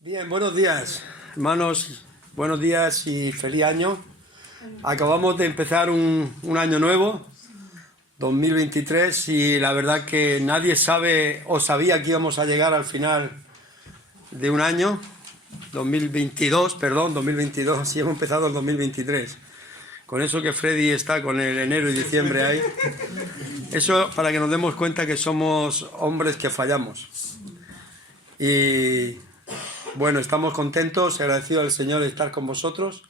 Bien, buenos días, hermanos, buenos días y feliz año. Acabamos de empezar un año nuevo, 2023, y la verdad que nadie sabe o sabía que íbamos a llegar al final de un año, 2022, y hemos empezado el 2023. Con eso que Freddy está con el enero y diciembre ahí, eso para que nos demos cuenta que somos hombres que fallamos. Y bueno, estamos contentos, agradecidos al Señor de estar con vosotros.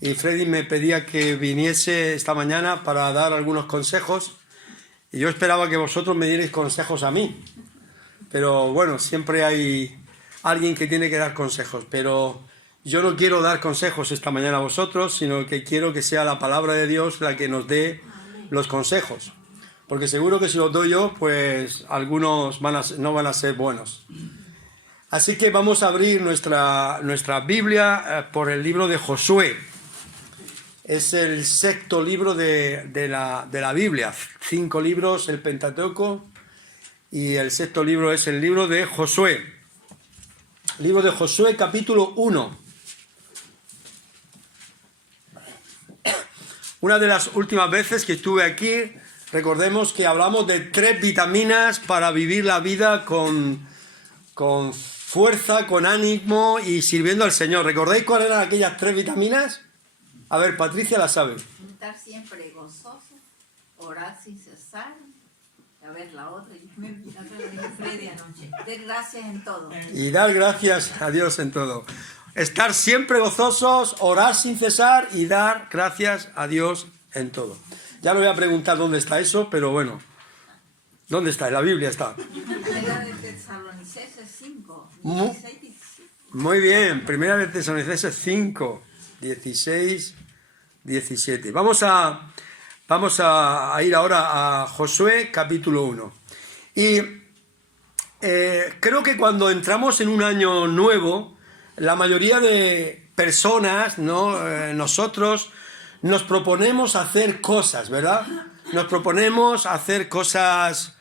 Y Freddy me pedía que viniese esta mañana para dar algunos consejos. Y yo esperaba que vosotros me dierais consejos a mí. Pero bueno, siempre hay alguien que tiene que dar consejos. Pero yo no quiero dar consejos esta mañana a vosotros, sino que quiero que sea la palabra de Dios la que nos dé los consejos. Porque seguro que si los doy yo, pues algunos no van a ser buenos. Así que vamos a abrir nuestra Biblia por el libro de Josué. Es el sexto libro de la Biblia. 5 libros, el Pentateuco, y el sexto libro es el libro de Josué. Libro de Josué, capítulo 1. Una de las últimas veces que estuve aquí, recordemos que hablamos de 3 vitaminas para vivir la vida con fuerza, con ánimo y sirviendo al Señor. ¿Recordáis cuáles eran aquellas 3 vitaminas? A ver, Patricia la sabe. Estar siempre gozoso, orar sin cesar. A ver, la otra, Freddy anoche. Dar gracias en todo. Y dar gracias a Dios en todo. Estar siempre gozosos, orar sin cesar y dar gracias a Dios en todo. Ya no voy a preguntar dónde está eso, pero bueno. ¿Dónde está? En la Biblia está. Primera de Tesalonicenses 5, 16, 17. Muy bien, Primera de Tesalonicenses 5, 16, 17. Vamos a ir ahora a Josué, capítulo 1. Y creo que cuando entramos en un año nuevo, la mayoría de personas, nosotros nos proponemos hacer cosas, ¿verdad? Nos proponemos hacer cosas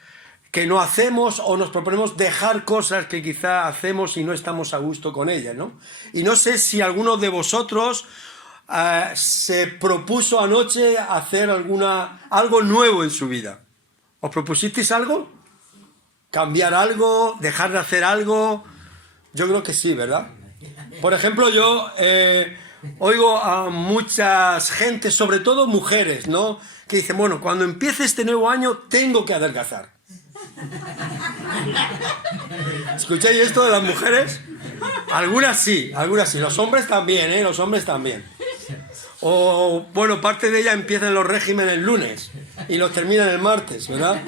que no hacemos, o nos proponemos dejar cosas que quizá hacemos y no estamos a gusto con ellas, ¿no? Y no sé si alguno de vosotros se propuso anoche hacer algo nuevo en su vida. ¿Os propusisteis algo? ¿Cambiar algo? ¿Dejar de hacer algo? Yo creo que sí, ¿verdad? Por ejemplo, yo oigo a muchas gente, sobre todo mujeres, ¿no?, que dicen, bueno, cuando empiece este nuevo año tengo que adelgazar. ¿Escucháis esto de las mujeres? Algunas sí, los hombres también, los hombres también. O, bueno, parte de ellas empiezan los regímenes el lunes y los terminan el martes, ¿verdad?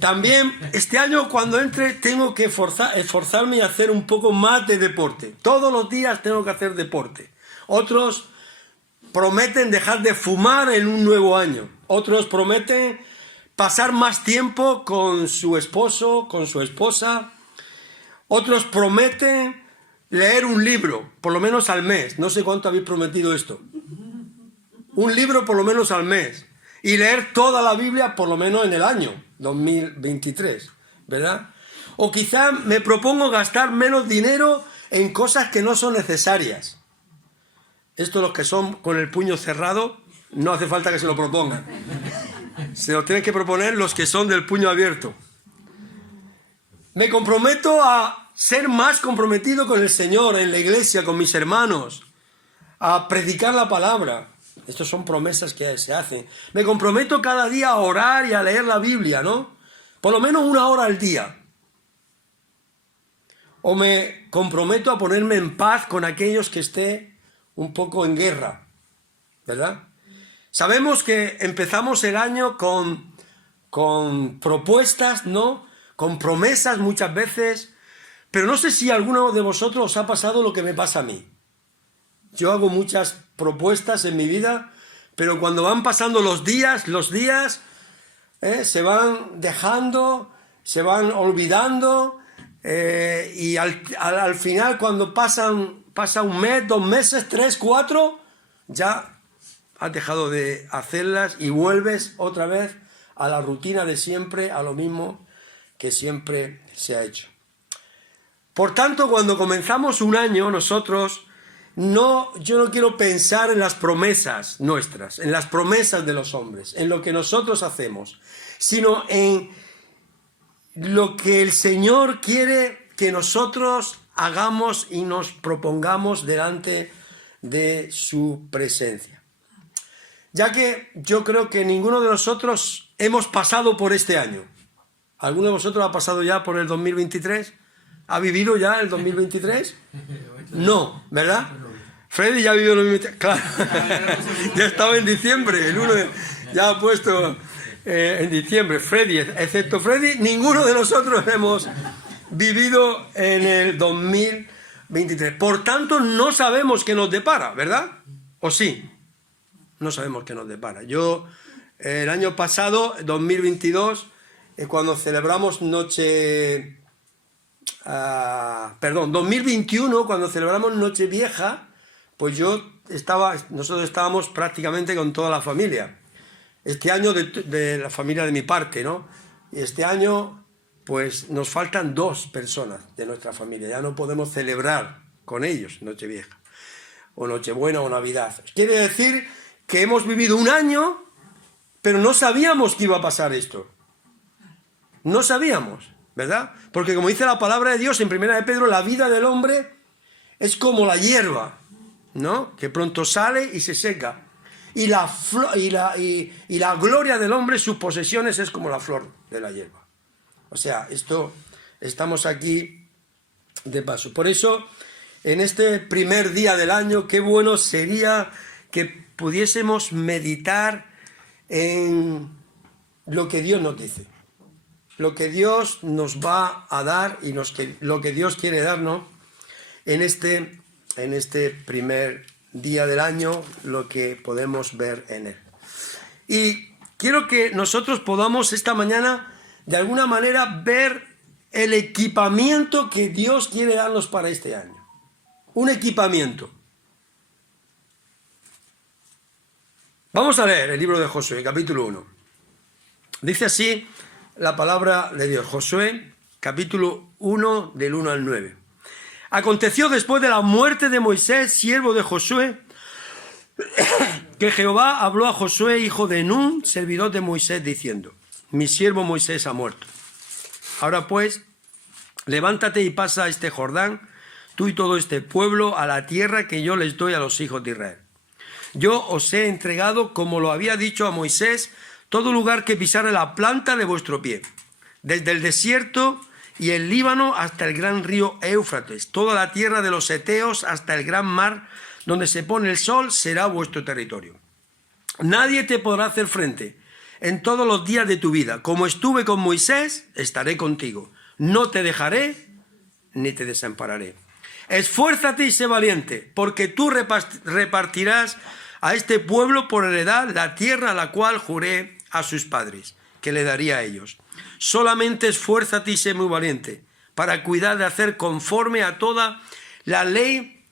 También este año cuando entre tengo que esforzarme y hacer un poco más de deporte. Todos los días tengo que hacer deporte. Otros prometen dejar de fumar en un nuevo año. Otros prometen pasar más tiempo con su esposo, con su esposa. Otros prometen leer un libro, por lo menos al mes. No sé cuánto habéis prometido esto. Un libro por lo menos al mes. Y leer toda la Biblia por lo menos en el año 2023, ¿verdad? O quizá me propongo gastar menos dinero en cosas que no son necesarias. Esto, los que son con el puño cerrado, no hace falta que se lo propongan. Se lo tienen que proponer los que son del puño abierto. Me comprometo a ser más comprometido con el Señor, en la iglesia, con mis hermanos, a predicar la palabra. Estas son promesas que se hacen. Me comprometo cada día a orar y a leer la Biblia, ¿no? Por lo menos 1 hora al día. O me comprometo a ponerme en paz con aquellos que esté un poco en guerra, ¿verdad? Sabemos que empezamos el año con propuestas, ¿no?, con promesas muchas veces, pero no sé si a alguno de vosotros os ha pasado lo que me pasa a mí. Yo hago muchas propuestas en mi vida, pero cuando van pasando los días se van dejando, se van olvidando, y al final cuando pasa 1 mes, 2 meses, 3, 4, ya has dejado de hacerlas y vuelves otra vez a la rutina de siempre, a lo mismo que siempre se ha hecho. Por tanto, cuando comenzamos un año, nosotros, yo no quiero pensar en las promesas nuestras, en las promesas de los hombres, en lo que nosotros hacemos, sino en lo que el Señor quiere que nosotros hagamos y nos propongamos delante de su presencia. Ya que yo creo que ninguno de nosotros hemos pasado por este año. ¿Alguno de vosotros ha pasado ya por el 2023? ¿Ha vivido ya el 2023? No, ¿verdad? Freddy ya ha vivido el 2023. Claro, ya estaba en diciembre, el 1 ya ha puesto en diciembre. Freddy, excepto Freddy, ninguno de nosotros hemos vivido en el 2023. Por tanto, no sabemos qué nos depara, ¿verdad? ¿O sí? No sabemos qué nos depara. Yo, el año pasado, 2022, cuando celebramos 2021, cuando celebramos Nochevieja, pues nosotros estábamos prácticamente con toda la familia. Este año de la familia de mi parte, ¿no? Y este año, pues nos faltan 2 personas de nuestra familia. Ya no podemos celebrar con ellos Nochevieja, o Nochebuena o Navidad. Quiere decir que hemos vivido un año, pero no sabíamos que iba a pasar esto. No sabíamos, ¿verdad? Porque como dice la palabra de Dios en 1 de Pedro, la vida del hombre es como la hierba, ¿no? Que pronto sale y se seca. Y la gloria del hombre, sus posesiones, es como la flor de la hierba. O sea, estamos aquí de paso. Por eso, en este primer día del año, qué bueno sería que pudiésemos meditar en lo que Dios nos dice. Lo que Dios nos va a dar y lo que Dios quiere darnos en este primer día del año, lo que podemos ver en él. Y quiero que nosotros podamos esta mañana, de alguna manera, ver el equipamiento que Dios quiere darnos para este año. Un equipamiento. Vamos a leer el libro de Josué, capítulo 1. Dice así la palabra de Dios. Josué, capítulo 1, del 1 al 9. Aconteció después de la muerte de Moisés, siervo de Josué, que Jehová habló a Josué, hijo de Nun, servidor de Moisés, diciendo: mi siervo Moisés ha muerto. Ahora pues, levántate y pasa este Jordán, tú y todo este pueblo, a la tierra que yo les doy a los hijos de Israel. Yo os he entregado, como lo había dicho a Moisés, todo lugar que pisare la planta de vuestro pie, desde el desierto y el Líbano hasta el gran río Éufrates, toda la tierra de los heteos hasta el gran mar, donde se pone el sol, será vuestro territorio. Nadie te podrá hacer frente en todos los días de tu vida. Como estuve con Moisés, estaré contigo. No te dejaré ni te desampararé. Esfuérzate y sé valiente, porque tú repartirás a este pueblo por heredad la tierra a la cual juré a sus padres, que le daría a ellos. Solamente esfuérzate y sé muy valiente, para cuidar de hacer conforme a toda la ley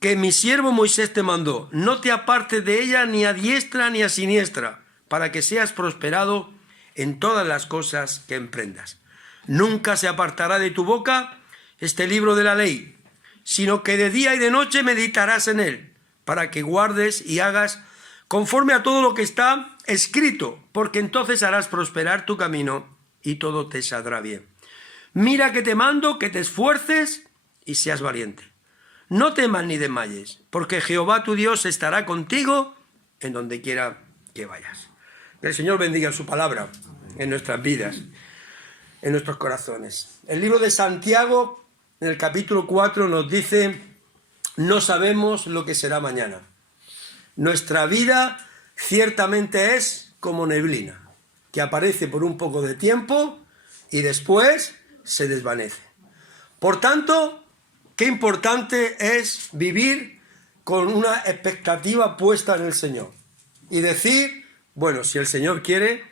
que mi siervo Moisés te mandó. No te apartes de ella ni a diestra ni a siniestra, para que seas prosperado en todas las cosas que emprendas. Nunca se apartará de tu boca este libro de la ley, sino que de día y de noche meditarás en él, para que guardes y hagas conforme a todo lo que está escrito, porque entonces harás prosperar tu camino y todo te saldrá bien. Mira que te mando que te esfuerces y seas valiente. No temas ni desmayes, porque Jehová tu Dios estará contigo en donde quiera que vayas. Que el Señor bendiga su palabra en nuestras vidas, en nuestros corazones. El libro de Santiago, en el capítulo 4, nos dice: no sabemos lo que será mañana. Nuestra vida ciertamente es como neblina, que aparece por un poco de tiempo y después se desvanece. Por tanto, qué importante es vivir con una expectativa puesta en el Señor y decir: bueno, si el Señor quiere,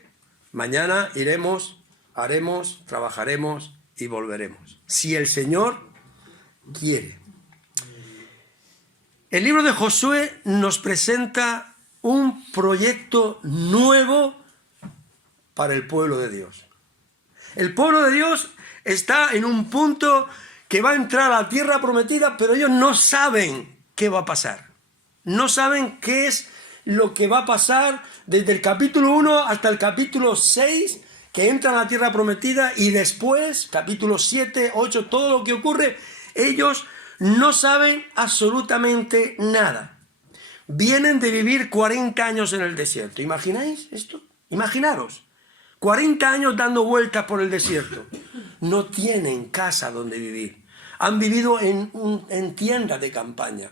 mañana iremos, haremos, trabajaremos y volveremos. Si el Señor quiere. El libro de Josué nos presenta un proyecto nuevo para el pueblo de Dios. El pueblo de Dios está en un punto que va a entrar a la tierra prometida, pero ellos no saben qué va a pasar. No saben qué es lo que va a pasar desde el capítulo 1 hasta el capítulo 6, que entran a la tierra prometida, y después, capítulo 7, 8, todo lo que ocurre, ellos no saben absolutamente nada. Vienen de vivir 40 años en el desierto. ¿Imagináis esto? Imaginaros. 40 años dando vueltas por el desierto. No tienen casa donde vivir. Han vivido en tiendas de campaña.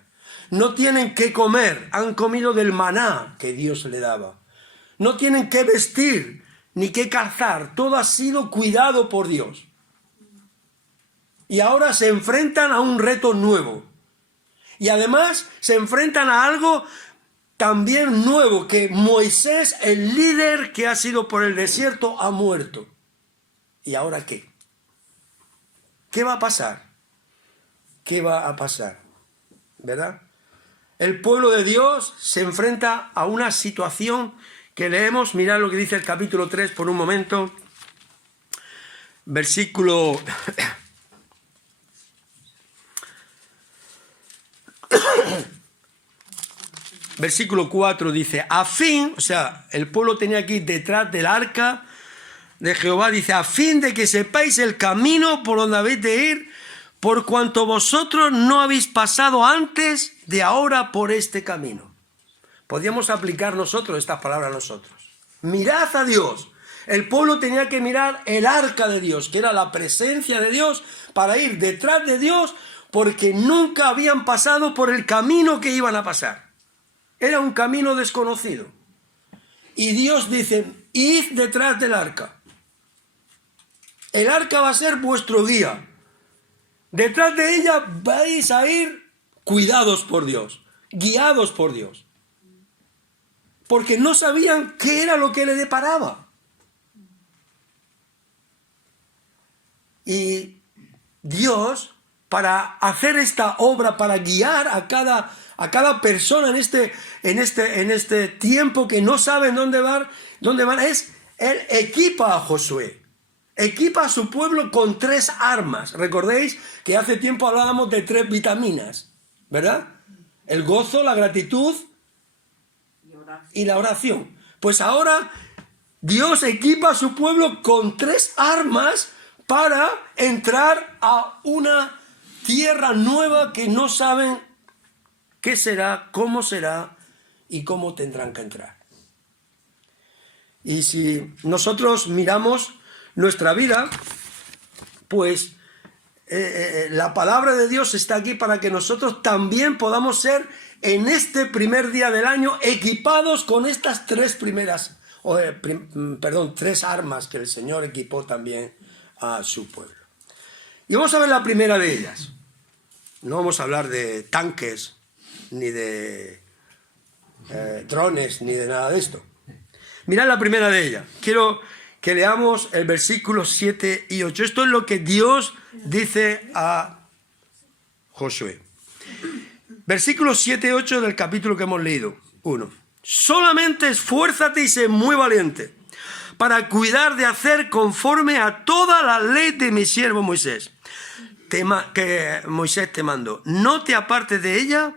No tienen qué comer. Han comido del maná que Dios le daba. No tienen qué vestir ni qué calzar. Todo ha sido cuidado por Dios. Y ahora se enfrentan a un reto nuevo. Y además se enfrentan a algo también nuevo, que Moisés, el líder que ha sido por el desierto, ha muerto. ¿Y ahora qué? ¿Qué va a pasar? ¿Qué va a pasar? ¿Verdad? El pueblo de Dios se enfrenta a una situación que leemos. Mirad lo que dice el capítulo 3 por un momento. Versículo... Versículo 4 dice, a fin, o sea, el pueblo tenía que ir detrás del arca de Jehová, dice, a fin de que sepáis el camino por donde habéis de ir, por cuanto vosotros no habéis pasado antes de ahora por este camino. Podríamos aplicar nosotros estas palabras a nosotros. Mirad a Dios. El pueblo tenía que mirar el arca de Dios, que era la presencia de Dios, para ir detrás de Dios, porque nunca habían pasado por el camino que iban a pasar. Era un camino desconocido. Y Dios dice, id detrás del arca. El arca va a ser vuestro guía. Detrás de ella vais a ir cuidados por Dios, guiados por Dios. Porque no sabían qué era lo que le deparaba. Y Dios, para hacer esta obra, para guiar a cada persona en este tiempo que no saben dónde van, Él equipa a Josué, equipa a su pueblo con 3 armas. Recordéis que hace tiempo hablábamos de 3 vitaminas, ¿verdad? El gozo, la gratitud y la oración. Pues ahora Dios equipa a su pueblo con 3 armas para entrar a una tierra nueva que no saben qué será y cómo tendrán que entrar. Y si nosotros miramos nuestra vida, pues la palabra de Dios está aquí para que nosotros también podamos ser en este primer día del año equipados con estas 3 armas que el Señor equipó también a su pueblo. Y vamos a ver la primera de ellas. No vamos a hablar de tanques, ni de drones, ni de nada de esto. Mirad la primera de ellas. Quiero que leamos el versículo 7 y 8. Esto es lo que Dios dice a Josué. Versículos 7 y 8 del capítulo que hemos leído. 1. Solamente esfuérzate y sé muy valiente para cuidar de hacer conforme a toda la ley de mi siervo Moisés, que Moisés te mandó. No te apartes de ella,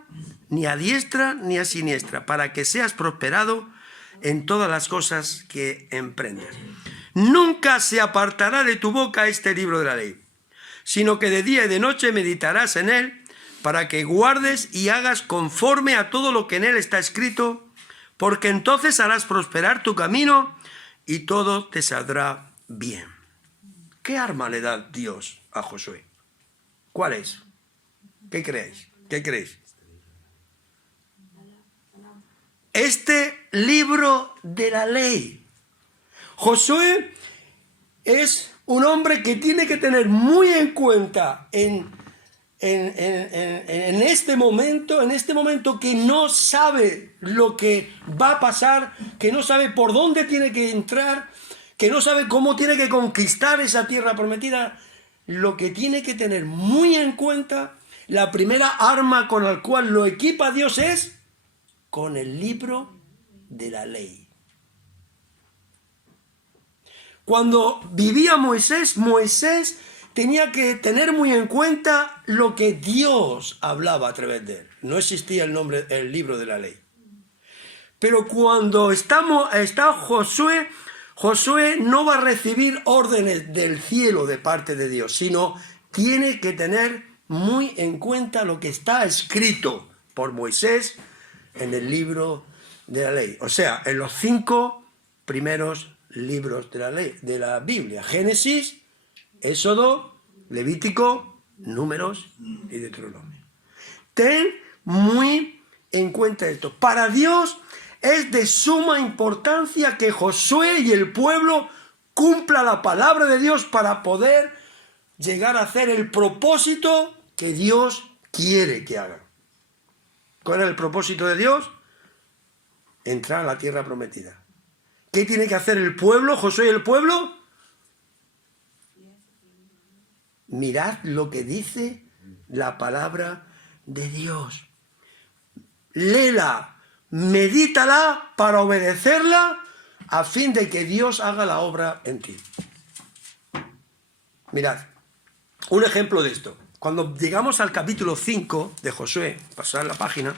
ni a diestra ni a siniestra, para que seas prosperado en todas las cosas que emprendas. Nunca se apartará de tu boca este libro de la ley, sino que de día y de noche meditarás en él, para que guardes y hagas conforme a todo lo que en él está escrito, porque entonces harás prosperar tu camino y todo te saldrá bien. ¿Qué arma le da Dios a Josué? ¿Cuál es? ¿Qué creéis? ¿Qué creéis? Este libro de la ley. Josué es un hombre que tiene que tener muy en cuenta en este momento que no sabe lo que va a pasar, que no sabe por dónde tiene que entrar, que no sabe cómo tiene que conquistar esa tierra prometida. Lo que tiene que tener muy en cuenta, la primera arma con la cual lo equipa Dios es con el libro de la ley. Cuando vivía Moisés tenía que tener muy en cuenta lo que Dios hablaba a través de él. No existía el libro de la ley. Pero cuando está Josué, Josué no va a recibir órdenes del cielo de parte de Dios, sino tiene que tener muy en cuenta lo que está escrito por Moisés en el libro de la ley. O sea, en los 5 primeros libros de la ley, de la Biblia. Génesis, Éxodo, Levítico, Números y Deuteronomio. Ten muy en cuenta esto. Para Dios es de suma importancia que Josué y el pueblo cumpla la palabra de Dios para poder llegar a hacer el propósito que Dios quiere que hagan. ¿Cuál es el propósito de Dios? Entrar a la tierra prometida. ¿Qué tiene que hacer el pueblo, Josué y el pueblo? Mirad lo que dice la palabra de Dios. Léela, medítala para obedecerla a fin de que Dios haga la obra en ti. Mirad, un ejemplo de esto. Cuando llegamos al capítulo 5 de Josué, pasar la página,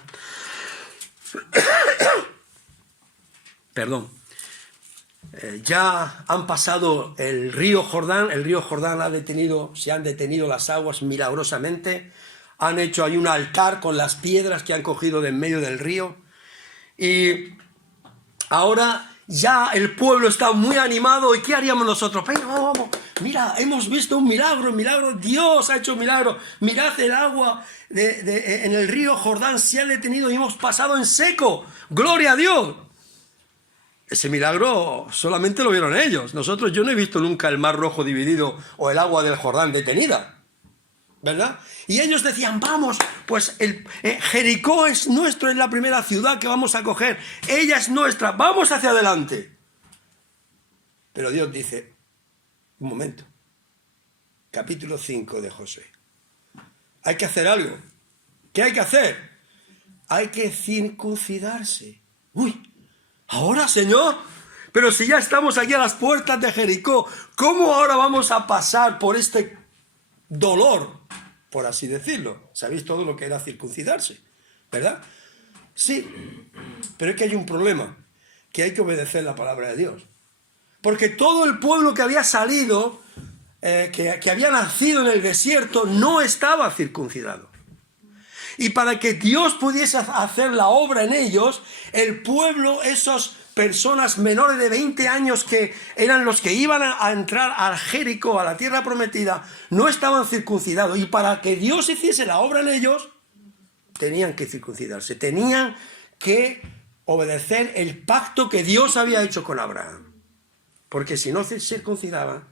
perdón, ya han pasado el río Jordán se han detenido las aguas milagrosamente, han hecho ahí un altar con las piedras que han cogido de en medio del río, y ahora ya el pueblo está muy animado. ¿Y qué haríamos nosotros? Venga, vamos, mira, hemos visto un milagro, Dios ha hecho un milagro, mirad el agua en el río Jordán se ha detenido y hemos pasado en seco, gloria a Dios. Ese milagro solamente lo vieron ellos. Yo no he visto nunca el Mar Rojo dividido o el agua del Jordán detenida, ¿verdad? Y ellos decían, vamos, pues Jericó es nuestro, es la primera ciudad que vamos a coger, ella es nuestra, vamos hacia adelante. Pero Dios dice, un momento, capítulo 5 de Josué, hay que hacer algo. ¿Qué hay que hacer? Hay que circuncidarse. ¡Uy! ¿Ahora, Señor? Pero si ya estamos aquí a las puertas de Jericó, ¿cómo ahora vamos a pasar por este dolor, por así decirlo? ¿Sabéis todo lo que era circuncidarse? ¿Verdad? Sí, pero es que hay un problema, que hay que obedecer la palabra de Dios. Porque todo el pueblo que había salido, que había nacido en el desierto, no estaba circuncidado. Y para que Dios pudiese hacer la obra en ellos, el pueblo, esas personas menores de 20 años que eran los que iban a entrar a Jericó, a la tierra prometida, no estaban circuncidados. Y para que Dios hiciese la obra en ellos, tenían que circuncidarse, tenían que obedecer el pacto que Dios había hecho con Abraham. Porque si no se circuncidaban,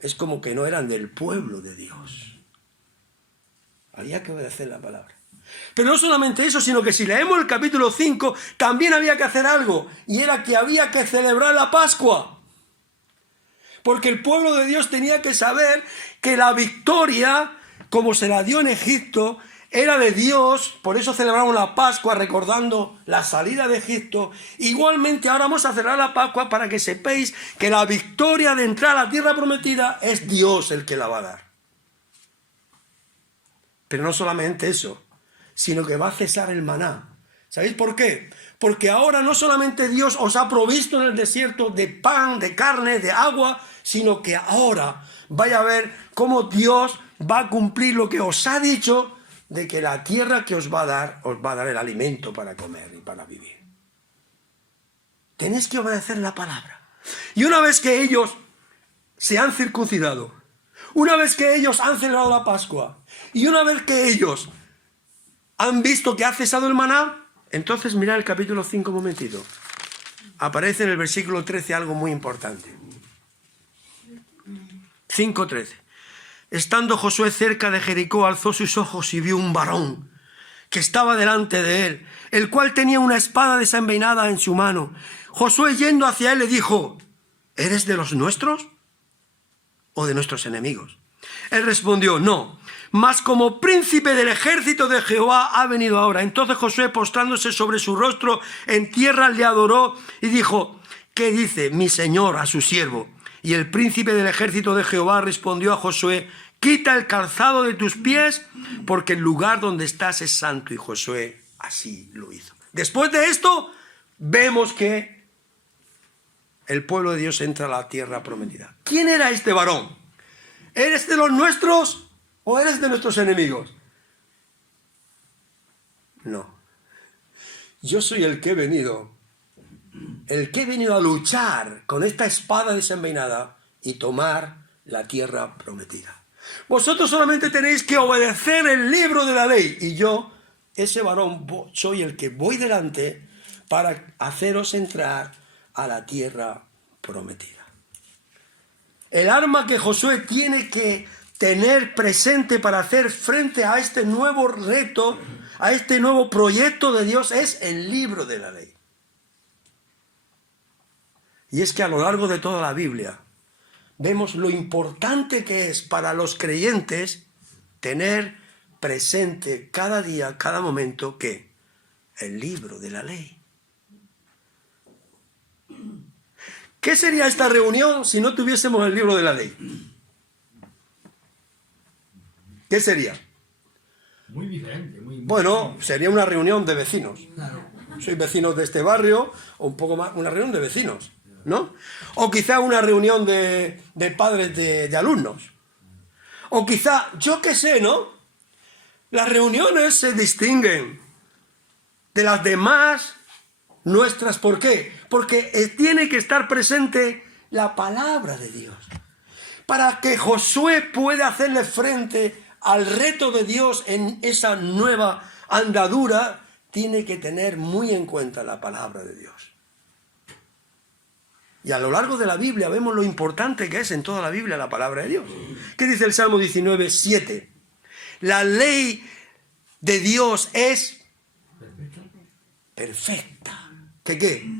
es como que no eran del pueblo de Dios. Había que obedecer la palabra. Pero no solamente eso, sino que si leemos el capítulo 5, también había que hacer algo, y era que había que celebrar la Pascua. Porque el pueblo de Dios tenía que saber que la victoria, como se la dio en Egipto, era de Dios. Por eso celebramos la Pascua, recordando la salida de Egipto. Igualmente ahora vamos a celebrar la Pascua para que sepáis que la victoria de entrar a la tierra prometida es Dios el que la va a dar. Pero no solamente eso, sino que va a cesar el maná. ¿Sabéis por qué? Porque ahora no solamente Dios os ha provisto en el desierto de pan, de carne, de agua, sino que ahora vaya a ver cómo Dios va a cumplir lo que os ha dicho, de que la tierra que os va a dar el alimento para comer y para vivir. Tenéis que obedecer la palabra. Y una vez que ellos se han circuncidado, una vez que ellos han celebrado la Pascua, y una vez que ellos han visto que ha cesado el maná, entonces mirad el capítulo 5 un momentito. Aparece en el versículo 13 algo muy importante. 5:13. Estando Josué cerca de Jericó, alzó sus ojos y vio un varón que estaba delante de él, el cual tenía una espada desenvainada en su mano. Josué, yendo hacia él, le dijo, ¿eres de los nuestros o de nuestros enemigos? Él respondió, no, mas como príncipe del ejército de Jehová ha venido ahora. Entonces Josué, postrándose sobre su rostro en tierra, le adoró y dijo, ¿qué dice mi señor a su siervo? Y el príncipe del ejército de Jehová respondió a Josué, quita el calzado de tus pies, porque el lugar donde estás es santo. Y Josué así lo hizo. Después de esto, vemos que el pueblo de Dios entra a la tierra prometida. ¿Quién era este varón? ¿Eres de los nuestros o eres de nuestros enemigos? No. Yo soy el que he venido a luchar con esta espada desenvainada y tomar la tierra prometida. Vosotros solamente tenéis que obedecer el libro de la ley, y yo, ese varón, soy el que voy delante para haceros entrar a la tierra prometida. El arma que Josué tiene que tener presente para hacer frente a este nuevo reto, a este nuevo proyecto de Dios, es el libro de la ley. Y es que a lo largo de toda la Biblia vemos lo importante que es para los creyentes tener presente cada día, cada momento, que el libro de la ley. ¿Qué sería esta reunión si no tuviésemos el libro de la ley? ¿Qué sería? Muy diferente. Bueno, sería una reunión de vecinos. Soy vecino de este barrio, o un poco más, una reunión de vecinos, ¿no? O quizá una reunión de padres de alumnos. O quizá, yo qué sé, ¿no? Las reuniones se distinguen de las demás nuestras. ¿Por qué? Porque tiene que estar presente la palabra de Dios. Para que Josué pueda hacerle frente al reto de Dios en esa nueva andadura, tiene que tener muy en cuenta la palabra de Dios. Y a lo largo de la Biblia vemos lo importante que es en toda la Biblia la palabra de Dios. ¿Qué dice el Salmo 19:7? La ley de Dios es perfecta. ¿Que qué?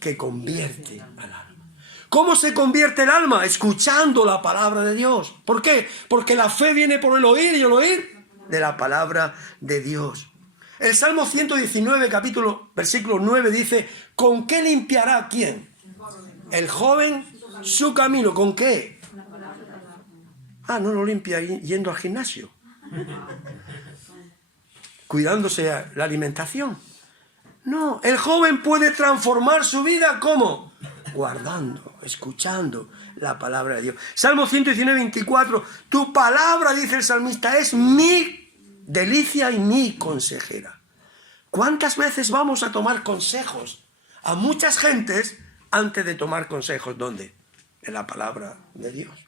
Que convierte al alma. ¿Cómo se convierte el alma? Escuchando la palabra de Dios. ¿Por qué? Porque la fe viene por el oír, y el oír de la palabra de Dios. El Salmo 119, versículo 9 dice: ¿con qué limpiará quién? El joven su camino. ¿Con qué? Ah, no lo limpia yendo al gimnasio, cuidándose la alimentación. No, el joven puede transformar su vida, ¿cómo? Guardando, escuchando la palabra de Dios. Salmo 119, 24. Tu palabra, dice el salmista, es mi delicia y mi consejera. ¿Cuántas veces vamos a tomar consejos a muchas gentes antes de tomar consejos? ¿Dónde? En la palabra de Dios.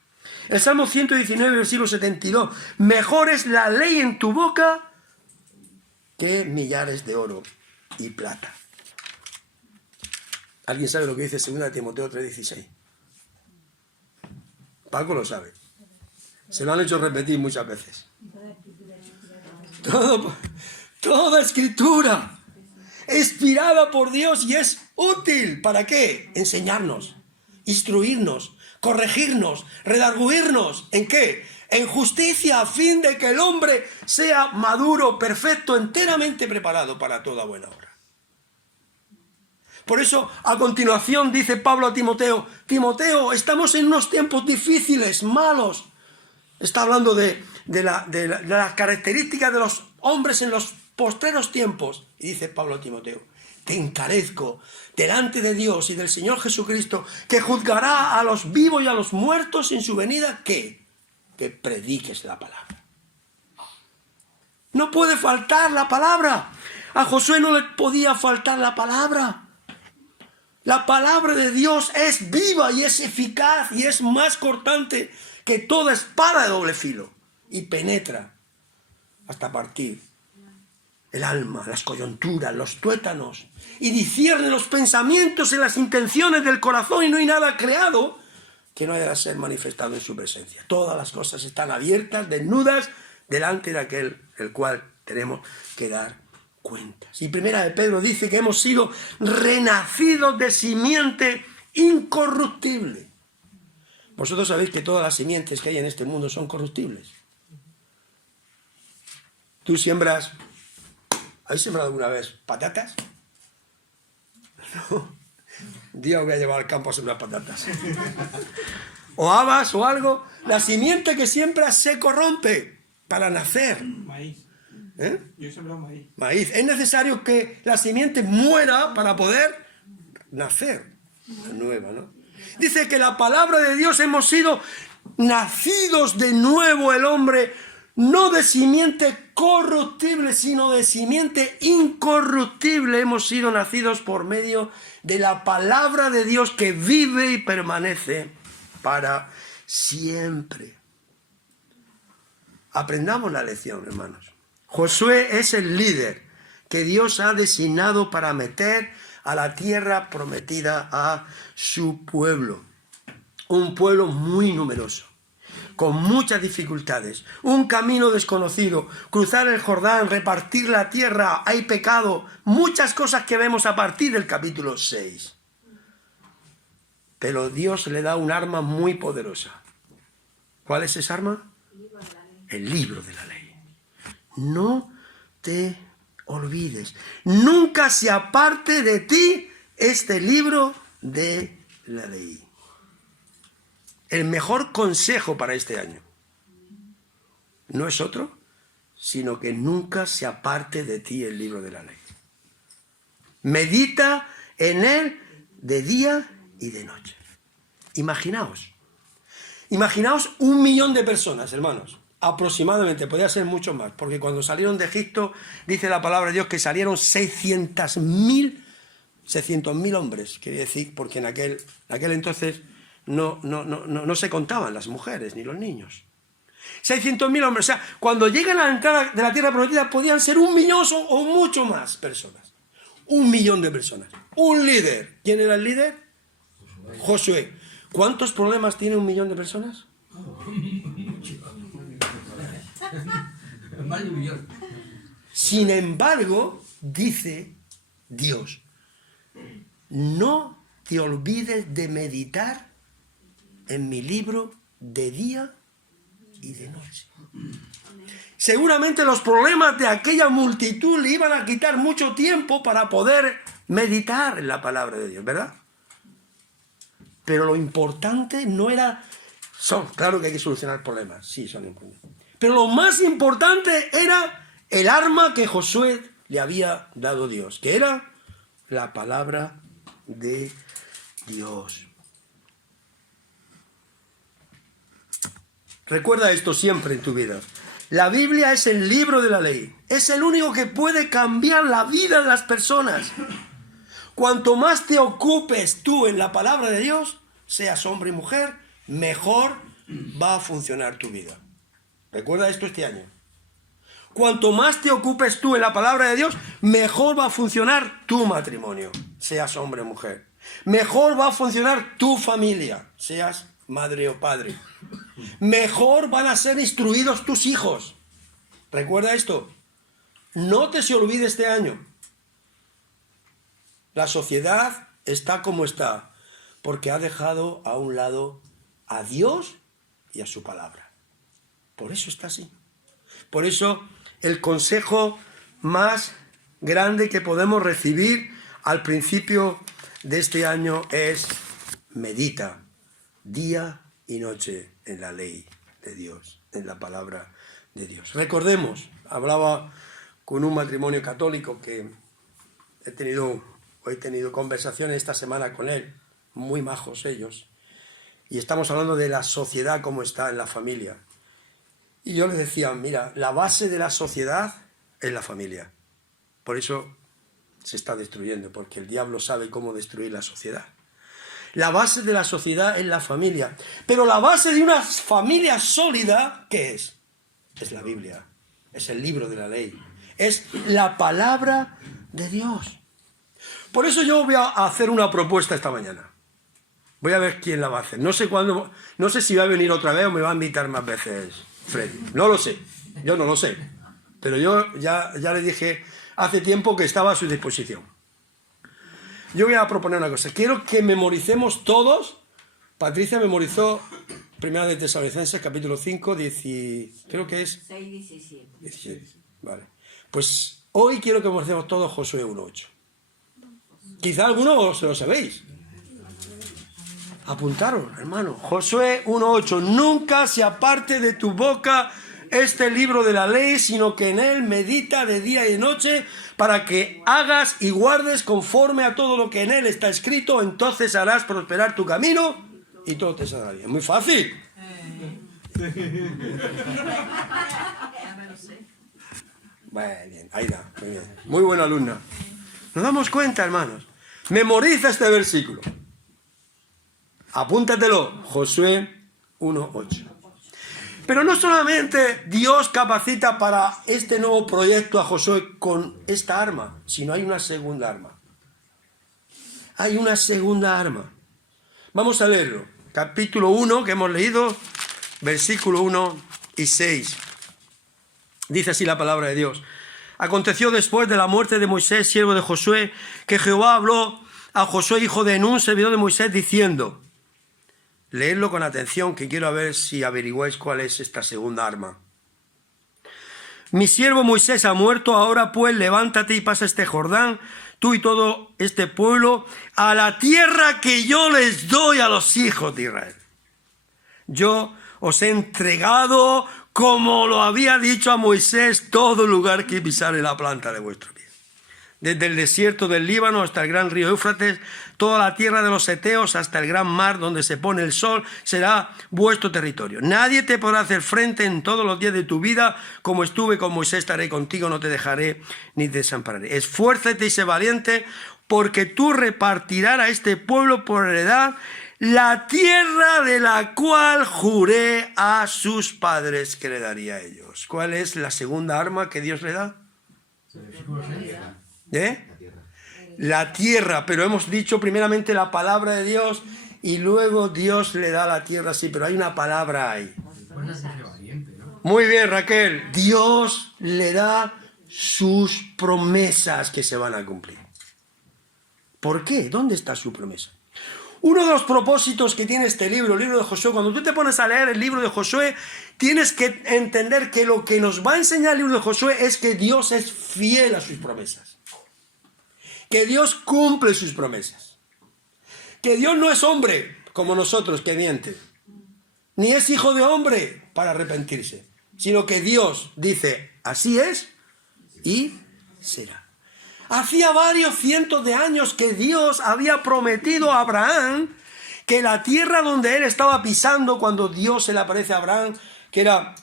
El Salmo 119, versículo 72. Mejor es la ley en tu boca que millares de oro y plata. ¿Alguien sabe lo que dice 2 Timoteo 3:16? Paco lo sabe. Se lo han hecho repetir muchas veces. Toda escritura inspirada por Dios y es útil. ¿Para qué? Enseñarnos, instruirnos, corregirnos, redarguirnos. ¿En qué? En justicia, a fin de que el hombre sea maduro, perfecto, enteramente preparado para toda buena obra. Por eso, a continuación, dice Pablo a Timoteo: Timoteo, estamos en unos tiempos difíciles, malos. Está hablando de las características de los hombres en los postreros tiempos. Y dice Pablo a Timoteo: te encarezco delante de Dios y del Señor Jesucristo, que juzgará a los vivos y a los muertos en su venida, que prediques la palabra. No puede faltar la palabra. A Josué no le podía faltar la palabra. La palabra de Dios es viva y es eficaz y es más cortante que toda espada de doble filo, y penetra hasta partir el alma, las coyunturas, los tuétanos, y discierne los pensamientos y las intenciones del corazón, y no hay nada creado que no haya de ser manifestado en su presencia. Todas las cosas están abiertas, desnudas, delante de aquel el cual tenemos que dar cuentas. Y Primera de Pedro dice que hemos sido renacidos de simiente incorruptible. Vosotros sabéis que todas las simientes que hay en este mundo son corruptibles. Tú siembras... ¿Habéis sembrado alguna vez patatas? No. Un día os voy a llevar al campo a sembrar patatas. O habas o algo. La simiente que siembra se corrompe para nacer. Maíz. ¿Eh? Yo he sembrado maíz. Maíz. Es necesario que la simiente muera para poder nacer. La nueva, ¿no? Dice que la palabra de Dios hemos sido nacidos de nuevo el hombre, no de simiente corruptible, sino de simiente incorruptible. Hemos sido nacidos por medio de la palabra de Dios que vive y permanece para siempre. Aprendamos la lección, hermanos. Josué es el líder que Dios ha designado para meter a la tierra prometida a su pueblo. Un pueblo muy numeroso, con muchas dificultades, un camino desconocido, cruzar el Jordán, repartir la tierra, hay pecado, muchas cosas que vemos a partir del capítulo 6. Pero Dios le da un arma muy poderosa. ¿Cuál es esa arma? El libro de la ley. No te olvides, nunca se aparte de ti este libro de la ley. El mejor consejo para este año no es otro, sino que nunca se aparte de ti el libro de la ley. Medita en él de día y de noche. Imaginaos 1 millón de personas, hermanos, aproximadamente, podría ser mucho más, porque cuando salieron de Egipto, dice la palabra de Dios que salieron 600.000 hombres, quiere decir, porque en aquel entonces no se contaban las mujeres ni los niños. 600.000 hombres, o sea, cuando llegan a la entrada de la tierra prometida podían ser 1 millón o mucho más personas. 1 millón de personas. Un líder. ¿Quién era el líder? Josué. ¿Cuántos problemas tiene 1 millón de personas? Más de 1 millón. Sin embargo, dice Dios, no te olvides de meditar en mi libro de día y de noche. Seguramente los problemas de aquella multitud le iban a quitar mucho tiempo para poder meditar en la palabra de Dios, ¿verdad? Pero lo importante no era... Claro que hay que solucionar problemas, sí, son importantes. Pero lo más importante era el arma que Josué le había dado Dios, que era la palabra de Dios. Recuerda esto siempre en tu vida. La Biblia es el libro de la ley. Es el único que puede cambiar la vida de las personas. Cuanto más te ocupes tú en la palabra de Dios, seas hombre y mujer, mejor va a funcionar tu vida. Recuerda esto este año. Cuanto más te ocupes tú en la palabra de Dios, mejor va a funcionar tu matrimonio, seas hombre o mujer. Mejor va a funcionar tu familia, seas madre o padre. Mejor van a ser instruidos tus hijos. Recuerda esto. No te se olvide este año. La sociedad está como está, porque ha dejado a un lado a Dios y a su palabra. Por eso está así. Por eso el consejo más grande que podemos recibir al principio de este año es: medita día y noche en la ley de Dios, en la palabra de Dios. Recordemos, hablaba con un matrimonio católico que he tenido conversaciones esta semana con él, muy majos ellos, y estamos hablando de la sociedad como está en la familia. Y yo les decía, mira, la base de la sociedad es la familia. Por eso se está destruyendo, porque el diablo sabe cómo destruir la sociedad. La base de la sociedad es la familia. Pero la base de una familia sólida, ¿qué es? Es la Biblia. Es el libro de la ley. Es la palabra de Dios. Por eso yo voy a hacer una propuesta esta mañana. Voy a ver quién la va a hacer. No sé cuándo, no sé si va a venir otra vez o me va a invitar más veces Freddy. No lo sé. Yo no lo sé. Pero yo ya le dije hace tiempo que estaba a su disposición. Yo voy a proponer una cosa. Quiero que memoricemos todos. Patricia memorizó 1 de Tesalonicenses, capítulo 5, creo que es 6:17. 17. Vale. Pues hoy quiero que memoricemos todos Josué 1:8. Quizá algunos se lo sabéis. Apuntaron, hermano. Josué 1:8. Nunca se aparte de tu boca este libro de la ley, sino que en él medita de día y de noche, para que hagas y guardes conforme a todo lo que en él está escrito. Entonces harás prosperar tu camino y todo te saldrá bien. Muy fácil. Bueno, bien, ahí da, muy bien. Muy buena alumna. Nos damos cuenta, hermanos. Memoriza este versículo. Apúntatelo. Josué 1:8. Pero no solamente Dios capacita para este nuevo proyecto a Josué con esta arma, sino hay una segunda arma. Hay una segunda arma. Vamos a leerlo. Capítulo 1 que hemos leído, versículo 1 y 6. Dice así la palabra de Dios. Aconteció después de la muerte de Moisés, siervo de Josué, que Jehová habló a Josué, hijo de Nun, servidor de Moisés, diciendo... Leedlo con atención, que quiero ver si averiguáis cuál es esta segunda arma. Mi siervo Moisés ha muerto, ahora pues levántate y pasa este Jordán, tú y todo este pueblo, a la tierra que yo les doy a los hijos de Israel. Yo os he entregado, como lo había dicho a Moisés, todo lugar que pisare la planta de vuestro pie. Desde el desierto del Líbano hasta el gran río Éufrates, toda la tierra de los heteos hasta el gran mar donde se pone el sol, será vuestro territorio. Nadie te podrá hacer frente en todos los días de tu vida, como estuve con Moisés, estaré contigo, no te dejaré ni te desampararé. Esfuérzate y sé valiente, porque tú repartirás a este pueblo por heredad la tierra de la cual juré a sus padres que le daría a ellos. ¿Cuál es la segunda arma que Dios le da? La tierra, pero hemos dicho primeramente la palabra de Dios y luego Dios le da la tierra, sí, pero hay una palabra ahí. Muy bien, Raquel, Dios le da sus promesas que se van a cumplir. ¿Por qué? ¿Dónde está su promesa? Uno de los propósitos que tiene este libro, el libro de Josué, cuando tú te pones a leer el libro de Josué, tienes que entender que lo que nos va a enseñar el libro de Josué es que Dios es fiel a sus promesas. Que Dios cumple sus promesas. Que Dios no es hombre como nosotros que miente. Ni es hijo de hombre para arrepentirse. Sino que Dios dice, así es y será. Hacía varios cientos de años que Dios había prometido a Abraham que la tierra donde él estaba pisando cuando Dios se le aparece a Abraham, que era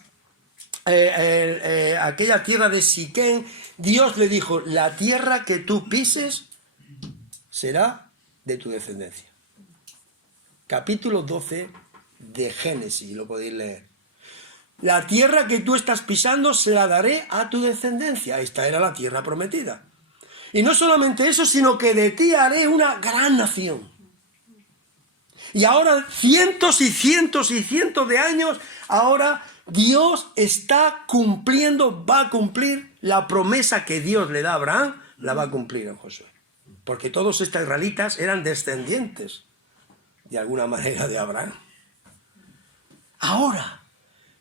aquella tierra de Siquén, Dios le dijo, la tierra que tú pises será de tu descendencia. Capítulo 12 de Génesis, lo podéis leer. La tierra que tú estás pisando se la daré a tu descendencia. Esta era la tierra prometida. Y no solamente eso, sino que de ti haré una gran nación. Y ahora, cientos y cientos y cientos de años, ahora Dios está cumpliendo, va a cumplir la promesa que Dios le da a Abraham, la va a cumplir en Josué. Porque todos estos israelitas eran descendientes, de alguna manera, de Abraham. Ahora,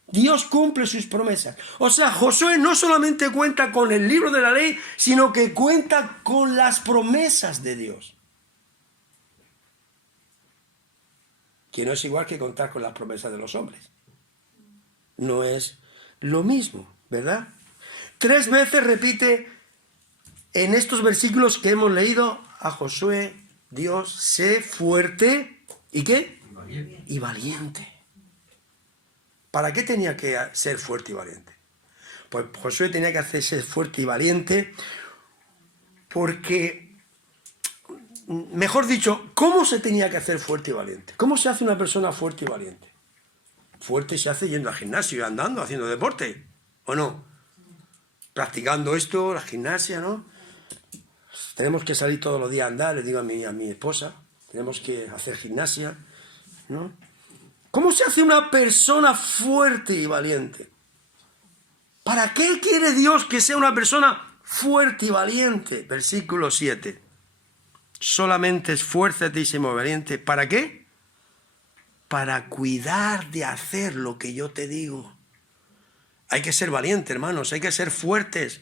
Dios cumple sus promesas. O sea, Josué no solamente cuenta con el libro de la ley, sino que cuenta con las promesas de Dios. Que no es igual que contar con las promesas de los hombres. No es lo mismo, ¿verdad? 3 veces repite en estos versículos que hemos leído a Josué, Dios, sé fuerte, ¿y qué? Y valiente. ¿Para qué tenía que ser fuerte y valiente? Pues Josué tenía que hacerse fuerte y valiente porque, mejor dicho, ¿cómo se tenía que hacer fuerte y valiente? ¿Cómo se hace una persona fuerte y valiente? Fuerte se hace yendo al gimnasio, andando, haciendo deporte, ¿o no? Practicando esto, la gimnasia, ¿no? Tenemos que salir todos los días a andar, le digo a mi esposa, tenemos que hacer gimnasia, ¿no? ¿Cómo se hace una persona fuerte y valiente? ¿Para qué quiere Dios que sea una persona fuerte y valiente? Versículo 7. Solamente esfuérzate y sé muy valiente. ¿Para qué? Para cuidar de hacer lo que yo te digo. Hay que ser valiente, hermanos, hay que ser fuertes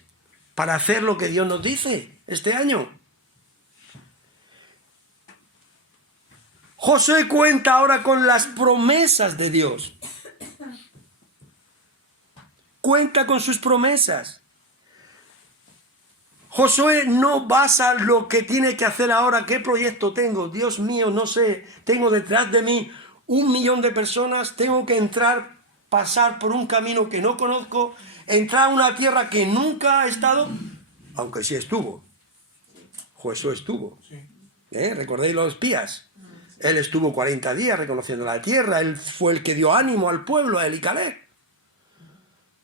para hacer lo que Dios nos dice este año. Josué cuenta ahora con las promesas de Dios. Cuenta con sus promesas. Josué no basa lo que tiene que hacer ahora. ¿Qué proyecto tengo? Dios mío, no sé. Tengo detrás de mí 1 millón de personas. Tengo que entrar, pasar por un camino que no conozco. Entrar a una tierra que nunca ha estado. Aunque sí estuvo. Josué estuvo. ¿Recordáis los espías? Él estuvo 40 días reconociendo la tierra. Él fue el que dio ánimo al pueblo, a él y Caleb.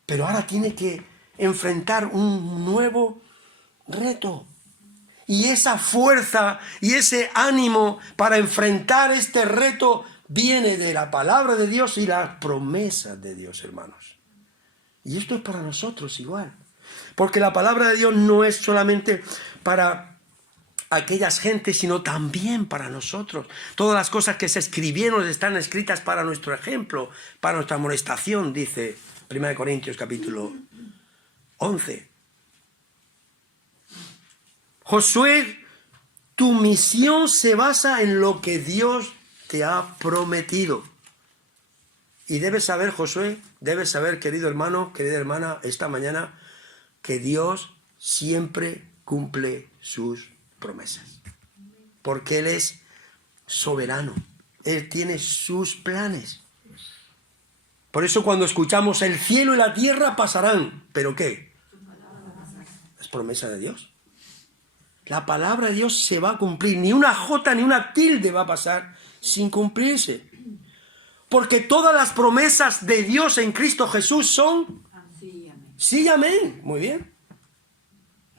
Pero ahora tiene que enfrentar un nuevo reto. Y esa fuerza y ese ánimo para enfrentar este reto viene de la palabra de Dios y las promesas de Dios, hermanos. Y esto es para nosotros igual. Porque la palabra de Dios no es solamente para aquellas gentes, sino también para nosotros. Todas las cosas que se escribieron están escritas para nuestro ejemplo, para nuestra amonestación, dice 1 Corintios capítulo 11. Josué, tu misión se basa en lo que Dios te ha prometido. Y debes saber, Josué, debes saber, querido hermano, querida hermana, esta mañana, que Dios siempre cumple sus promesas. Porque Él es soberano. Él tiene sus planes. Por eso cuando escuchamos el cielo y la tierra pasarán, ¿pero qué? Es promesa de Dios. La palabra de Dios se va a cumplir. Ni una jota ni una tilde va a pasar sin cumplirse. Porque todas las promesas de Dios en Cristo Jesús son sí y amén. Muy bien.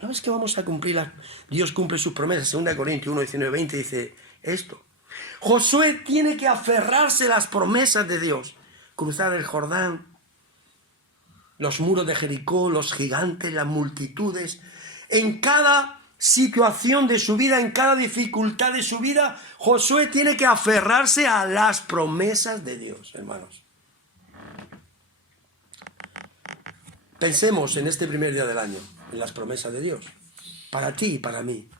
¿No es que vamos a cumplir Dios cumple sus promesas? 2 Corintios 1, 19, 20 dice esto. Josué tiene que aferrarse a las promesas de Dios. Cruzar el Jordán, los muros de Jericó, los gigantes, las multitudes. En cada situación de su vida, en cada dificultad de su vida, Josué tiene que aferrarse a las promesas de Dios, hermanos. Pensemos en este primer día del año, en las promesas de Dios, para ti y para mí.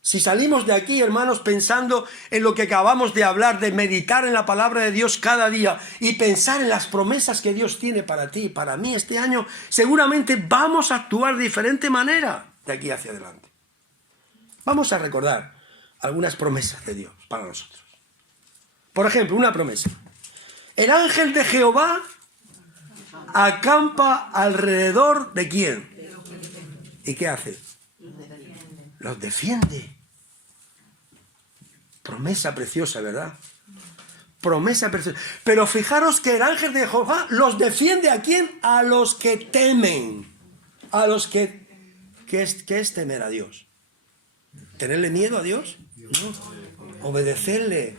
Si salimos de aquí, hermanos, pensando en lo que acabamos de hablar, de meditar en la palabra de Dios cada día y pensar en las promesas que Dios tiene para ti y para mí este año, seguramente vamos a actuar de diferente manera de aquí hacia adelante. Vamos a recordar algunas promesas de Dios para nosotros. Por ejemplo, una promesa. El ángel de Jehová acampa alrededor de ¿quién? ¿Y qué hace? Los defiende. Promesa preciosa, ¿verdad? Promesa preciosa. Pero fijaros que el ángel de Jehová los defiende ¿a quién? A los que temen. A los que es temer a Dios. ¿Tenerle miedo a Dios? No. Obedecerle.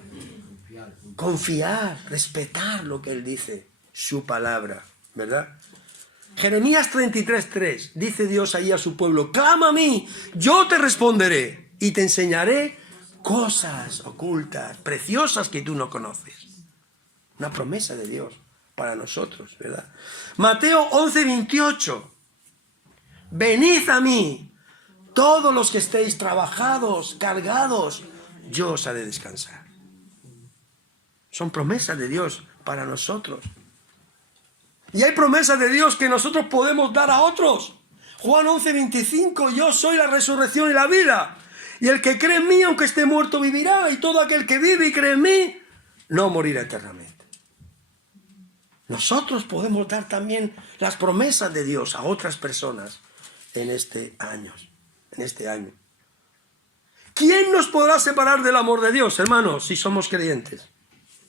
Confiar, respetar lo que Él dice. Su palabra, ¿verdad? Jeremías 33:3, dice Dios ahí a su pueblo, clama a mí, yo te responderé y te enseñaré cosas ocultas, preciosas que tú no conoces. Una promesa de Dios para nosotros, ¿verdad? Mateo 11:28, venid a mí, todos los que estéis trabajados, cargados, yo os haré descansar. Son promesas de Dios para nosotros. Y hay promesas de Dios que nosotros podemos dar a otros. Juan 11:25, yo soy la resurrección y la vida. Y el que cree en mí, aunque esté muerto, vivirá. Y todo aquel que vive y cree en mí, no morirá eternamente. Nosotros podemos dar también las promesas de Dios a otras personas en este año. ¿Quién nos podrá separar del amor de Dios, hermanos, si somos creyentes?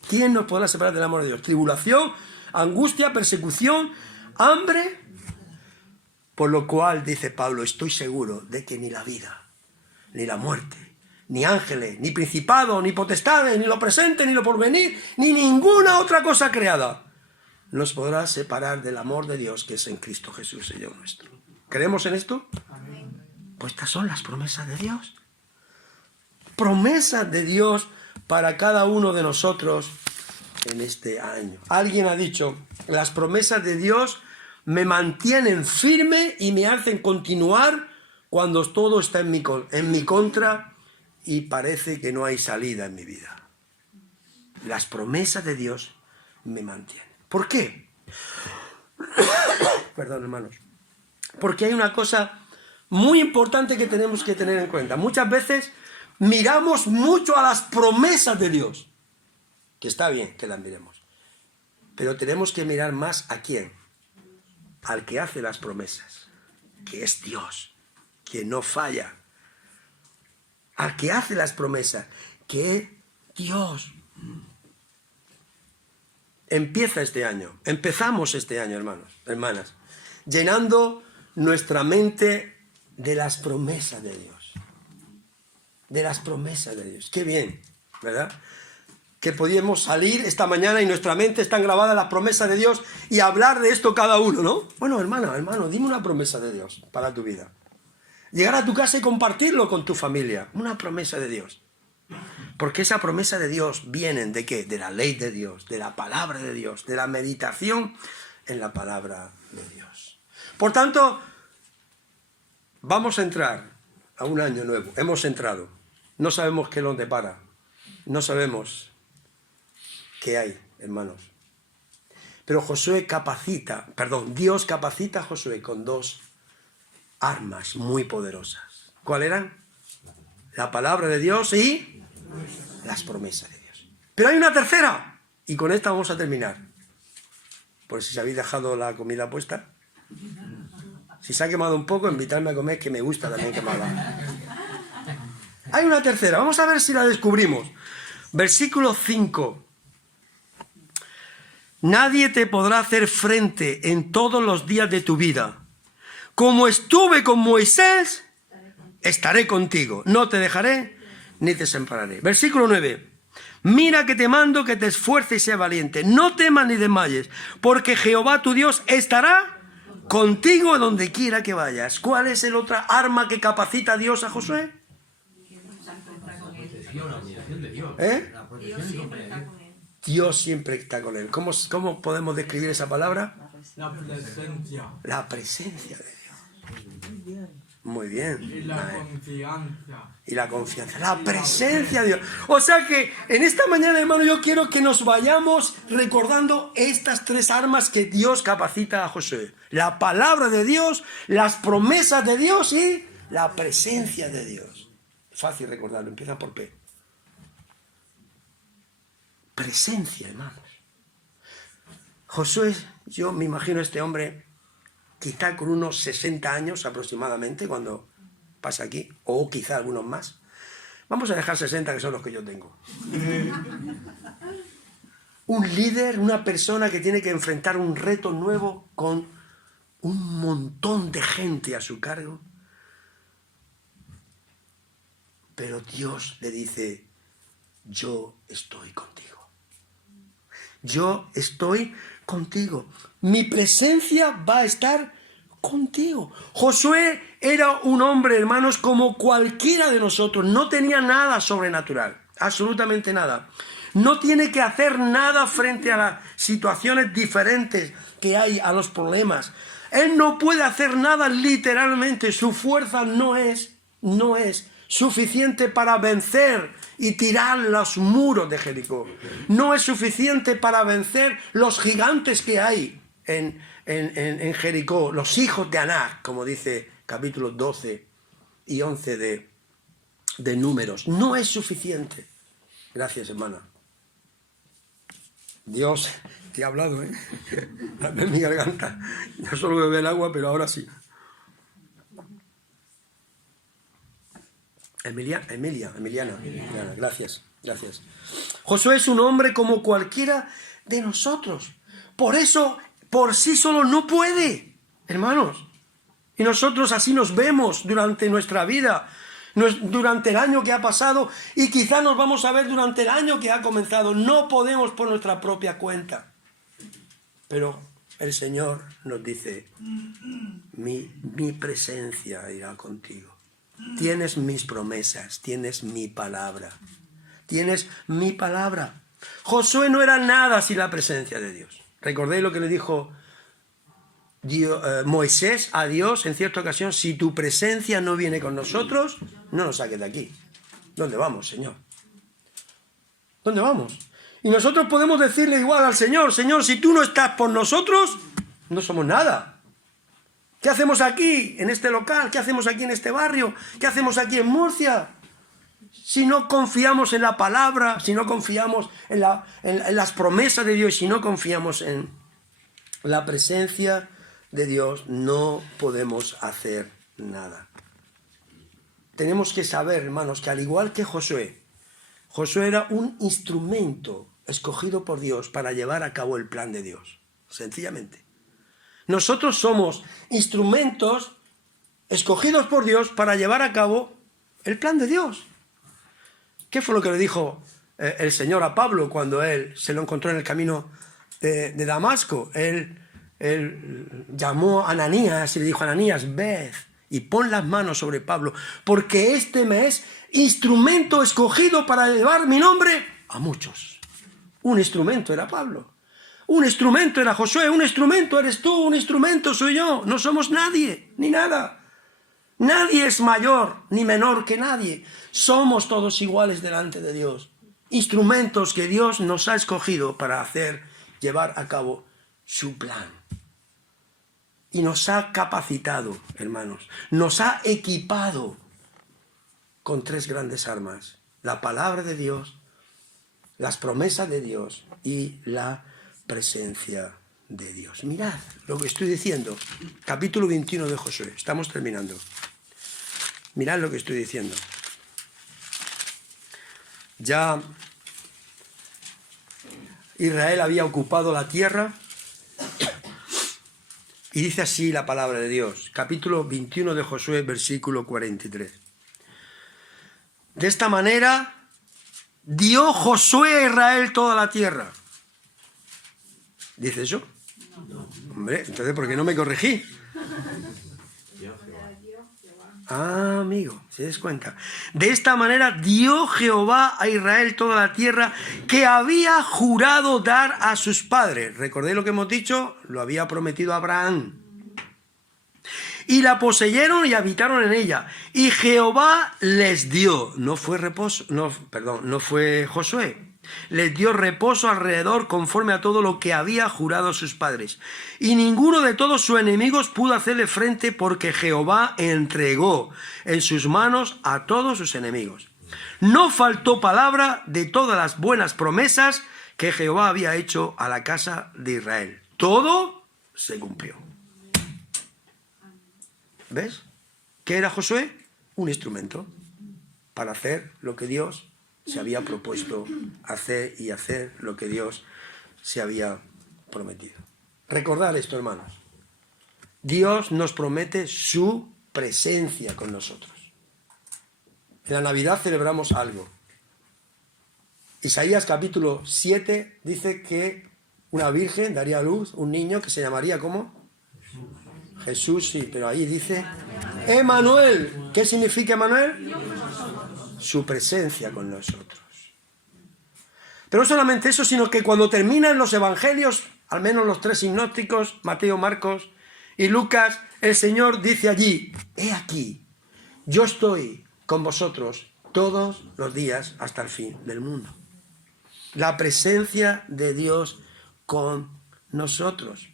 ¿Quién nos podrá separar del amor de Dios? ¿Tribulación? Angustia, persecución, hambre, por lo cual, dice Pablo, estoy seguro de que ni la vida, ni la muerte, ni ángeles, ni principados, ni potestades, ni lo presente, ni lo porvenir, ni ninguna otra cosa creada nos podrá separar del amor de Dios que es en Cristo Jesús, Señor nuestro. ¿Creemos en esto? Amén. Pues estas son las promesas de Dios. Promesas de Dios para cada uno de nosotros en este año. Alguien ha dicho, las promesas de Dios me mantienen firme y me hacen continuar cuando todo está en mi contra y parece que no hay salida en mi vida. Las promesas de Dios me mantienen. ¿Por qué? Perdón, hermanos. Porque hay una cosa muy importante que tenemos que tener en cuenta. Muchas veces miramos mucho a las promesas de Dios, que está bien que las miremos, pero tenemos que mirar más ¿a quién? Al que hace las promesas, que es Dios, que no falla. Al que hace las promesas, que es Dios. Empezamos este año, hermanos, hermanas, llenando nuestra mente de las promesas de Dios. De las promesas de Dios. Qué bien, ¿verdad? Que podíamos salir esta mañana y nuestra mente está grabada en las promesas de Dios y hablar de esto cada uno, ¿no? Bueno, hermano, dime una promesa de Dios para tu vida. Llegar a tu casa y compartirlo con tu familia. Una promesa de Dios. Porque esa promesa de Dios vienen ¿de qué? De la ley de Dios, de la palabra de Dios, de la meditación en la palabra de Dios. Por tanto, vamos a entrar a un año nuevo. Hemos entrado. No sabemos qué nos depara. No sabemos qué hay, hermanos. Pero Dios capacita a Josué con dos armas muy poderosas. ¿Cuáles eran? La palabra de Dios y las promesas de Dios. Pero hay una tercera, y con esta vamos a terminar. Por si habéis dejado la comida puesta. Si se ha quemado un poco, invitadme a comer, que me gusta también quemada. Hay una tercera, vamos a ver si la descubrimos. Versículo 5. Nadie te podrá hacer frente en todos los días de tu vida. Como estuve con Moisés, estaré contigo. No te dejaré ni te desampararé. Versículo 9. Mira que te mando que te esfuerces y seas valiente. No temas ni desmayes, porque Jehová tu Dios estará contigo donde quiera que vayas. ¿Cuál es el otra arma que capacita a Dios a Josué? La protección de Dios. La protección Dios y siempre compañía. está con él. Dios siempre está con él. ¿Cómo podemos describir esa palabra? La presencia La presencia de Dios. Muy bien. y la confianza. Y la confianza, la presencia de Dios. O sea que en esta mañana, hermano, yo quiero que nos vayamos recordando estas tres armas que Dios capacita a Josué. La palabra de Dios, las promesas de Dios y la presencia de Dios. Fácil recordarlo, empieza por P. Presencia, hermanos. Josué, yo me imagino a este hombre quizá con unos 60 años aproximadamente cuando pasa aquí, o quizá algunos más. Vamos a dejar 60, que son los que yo tengo. Un líder, una persona que tiene que enfrentar un reto nuevo con un montón de gente a su cargo. Pero Dios le dice, yo estoy contigo. Yo estoy contigo. Mi presencia va a estar contigo. Josué era un hombre, hermanos, como cualquiera de nosotros. No tenía nada sobrenatural, absolutamente nada. No tiene que hacer nada frente a las situaciones diferentes que hay, a los problemas. Él no puede hacer nada literalmente. Su fuerza no es suficiente para vencer y tirar los muros de Jericó. No es suficiente para vencer los gigantes que hay en Jericó, los hijos de Anak, como dice capítulos 12 y 11 de Números. No es suficiente. Gracias, hermana. Dios te ha hablado, ¿eh? En mi garganta. No solo bebé el agua, pero ahora sí. Emiliana, gracias. Josué es un hombre como cualquiera de nosotros. Por eso, por sí solo no puede, hermanos. Y nosotros así nos vemos durante nuestra vida, durante el año que ha pasado, y quizá nos vamos a ver durante el año que ha comenzado. No podemos por nuestra propia cuenta. Pero el Señor nos dice, mi presencia irá contigo. Tienes mis promesas, tienes mi palabra. Tienes mi palabra. Josué no era nada sin la presencia de Dios. ¿Recordéis lo que le dijo Moisés a Dios en cierta ocasión? Si tu presencia no viene con nosotros, no nos saques de aquí. ¿Dónde vamos, Señor? ¿Dónde vamos? Y nosotros podemos decirle igual al Señor, Señor, si tú no estás por nosotros, no somos nada. ¿Qué hacemos aquí, en este local? ¿Qué hacemos aquí en este barrio? ¿Qué hacemos aquí en Murcia? Si no confiamos en la palabra, si no confiamos en las promesas de Dios, si no confiamos en la presencia de Dios, no podemos hacer nada. Tenemos que saber, hermanos, que al igual que Josué era un instrumento escogido por Dios para llevar a cabo el plan de Dios, sencillamente. Nosotros somos instrumentos escogidos por Dios para llevar a cabo el plan de Dios. ¿Qué fue lo que le dijo el Señor a Pablo cuando él se lo encontró en el camino de Damasco? Él llamó a Ananías y le dijo: Ananías, ved y pon las manos sobre Pablo, porque este me es instrumento escogido para llevar mi nombre a muchos. Un instrumento era Pablo, un instrumento era Josué, un instrumento eres tú, un instrumento soy yo. No somos nadie, ni nada. Nadie es mayor ni menor que nadie. Somos todos iguales delante de Dios. Instrumentos que Dios nos ha escogido para llevar a cabo su plan. Y nos ha capacitado, hermanos. Nos ha equipado con 3 grandes armas: la palabra de Dios, las promesas de Dios y la presencia de Dios. Mirad lo que estoy diciendo. Capítulo 21 de Josué. Estamos terminando. Mirad lo que estoy diciendo. Ya Israel había ocupado la tierra. Y dice así la palabra de Dios. Capítulo 21 de Josué, versículo 43. De esta manera dio Josué a Israel toda la tierra. ¿Dice eso? No. Hombre, entonces ¿por qué no me corregí? Ah, amigo, ¿se das cuenta? De esta manera dio Jehová a Israel toda la tierra que había jurado dar a sus padres. ¿Recordéis lo que hemos dicho? Lo había prometido a Abraham. Y la poseyeron y habitaron en ella. Y Jehová les dio, no fue Josué. Les dio reposo alrededor conforme a todo lo que había jurado a sus padres. Y ninguno de todos sus enemigos pudo hacerle frente, porque Jehová entregó en sus manos a todos sus enemigos. No faltó palabra de todas las buenas promesas que Jehová había hecho a la casa de Israel. Todo se cumplió. ¿Ves? ¿Qué era Josué? Un instrumento para hacer lo que Dios se había propuesto hacer y hacer lo que Dios se había prometido. Recordad esto, hermanos. Dios nos promete su presencia con nosotros. En la Navidad celebramos algo. Isaías capítulo 7 dice que una virgen daría a luz un niño que se llamaría ¿cómo? Jesús, sí, pero ahí dice Emmanuel. ¿Qué significa Emmanuel? Su presencia con nosotros. Pero no solamente eso, sino que cuando terminan los evangelios, al menos los 3 sinópticos, Mateo, Marcos y Lucas, el Señor dice allí: he aquí, yo estoy con vosotros todos los días hasta el fin del mundo. La presencia de Dios con nosotros.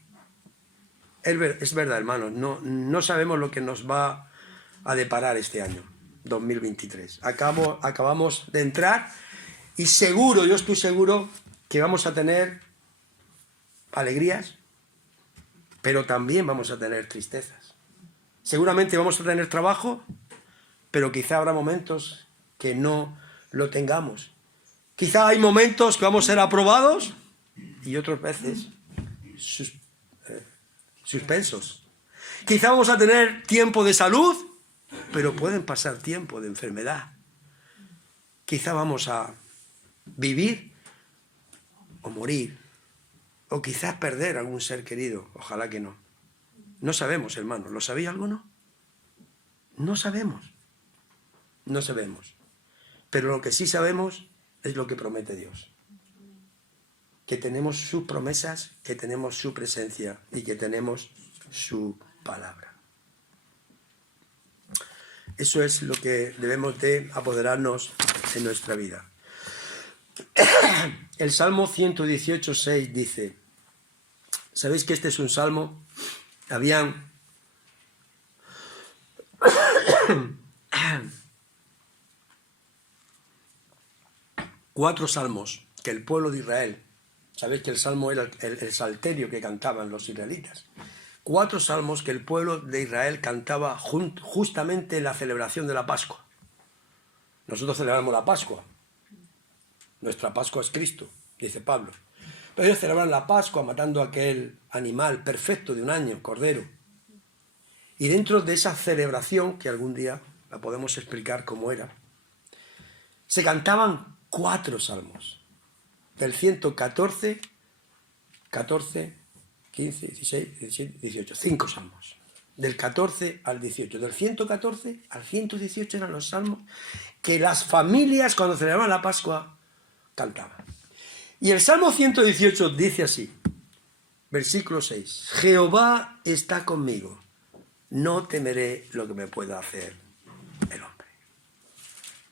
Es verdad, hermanos, no sabemos lo que nos va a deparar este año 2023. Acabamos de entrar y seguro, yo estoy seguro que vamos a tener alegrías, pero también vamos a tener tristezas. Seguramente vamos a tener trabajo, pero quizá habrá momentos que no lo tengamos. Quizá hay momentos que vamos a ser aprobados y otras veces suspensos. Quizá vamos a tener tiempo de salud, pero pueden pasar tiempo de enfermedad. Quizá vamos a vivir o morir, o quizás perder algún ser querido. Ojalá que no. No sabemos, hermanos. ¿Lo sabía alguno? No sabemos. No sabemos. Pero lo que sí sabemos es lo que promete Dios. Que tenemos sus promesas, que tenemos su presencia y que tenemos su palabra. Eso es lo que debemos de apoderarnos en nuestra vida. El Salmo 118:6 dice, ¿sabéis que este es un salmo? Habían 4 salmos que el pueblo de Israel, sabéis que el salmo era el salterio que cantaban los israelitas, 4 salmos que el pueblo de Israel cantaba justamente en la celebración de la Pascua. Nosotros celebramos la Pascua, nuestra Pascua es Cristo, dice Pablo, pero ellos celebran la Pascua matando a aquel animal perfecto de un año, cordero. Y dentro de esa celebración, que algún día la podemos explicar cómo era, se cantaban 4 salmos, del 114, 14, 15, 16, 17, 18, 5 salmos, del 14 al 18, del 114 al 118 eran los salmos que las familias cuando celebraban la Pascua cantaban. Y el Salmo 118 dice así, versículo 6, Jehová está conmigo, no temeré lo que me pueda hacer el hombre.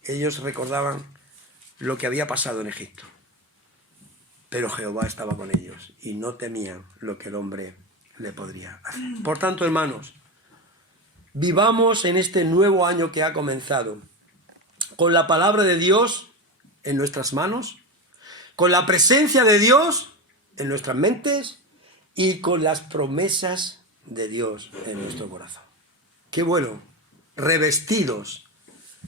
Ellos recordaban lo que había pasado en Egipto, pero Jehová estaba con ellos y no temían lo que el hombre le podría hacer. Por tanto, hermanos, vivamos en este nuevo año que ha comenzado con la palabra de Dios en nuestras manos, con la presencia de Dios en nuestras mentes y con las promesas de Dios en nuestro corazón. Qué bueno, revestidos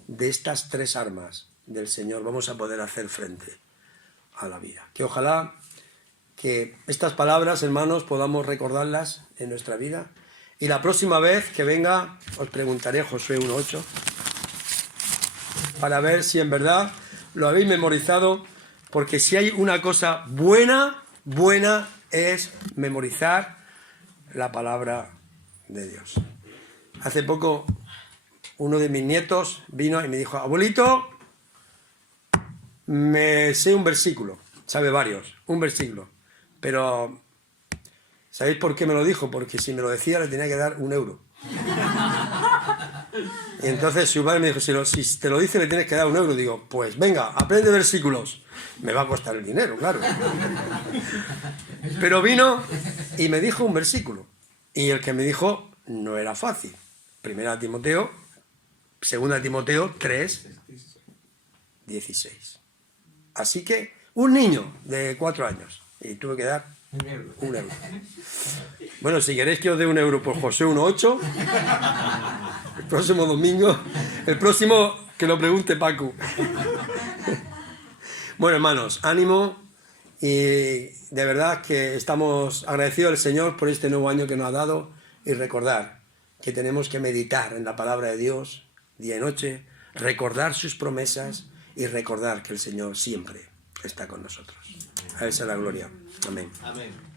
de estas 3 armas del Señor vamos a poder hacer frente a la vida. Que ojalá que estas palabras, hermanos, podamos recordarlas en nuestra vida. Y la próxima vez que venga os preguntaré Josué 1:8 para ver si en verdad lo habéis memorizado, porque si hay una cosa buena es memorizar la palabra de Dios. Hace poco uno de mis nietos vino y me dijo, abuelito, me sé un versículo, sabe varios, un versículo, pero ¿sabéis por qué me lo dijo? Porque si me lo decía le tenía que dar 1 euro. Y entonces su padre me dijo, si te lo dice le tienes que dar 1 euro. Digo, pues venga, aprende versículos. Me va a costar el dinero, claro. Pero vino y me dijo un versículo. Y el que me dijo no era fácil. 1 Timoteo, 2 Timoteo 3, 16. Así que un niño de 4 años. Y tuve que dar 1 euro. Bueno, si queréis que os dé 1 euro por Josué 1:8, el próximo domingo, el próximo que lo pregunte Paco. Bueno, hermanos, ánimo, y de verdad que estamos agradecidos al Señor por este nuevo año que nos ha dado, y recordar que tenemos que meditar en la palabra de Dios día y noche, recordar sus promesas y recordar que el Señor siempre está con nosotros. A Él sea la gloria. Amén. Amén.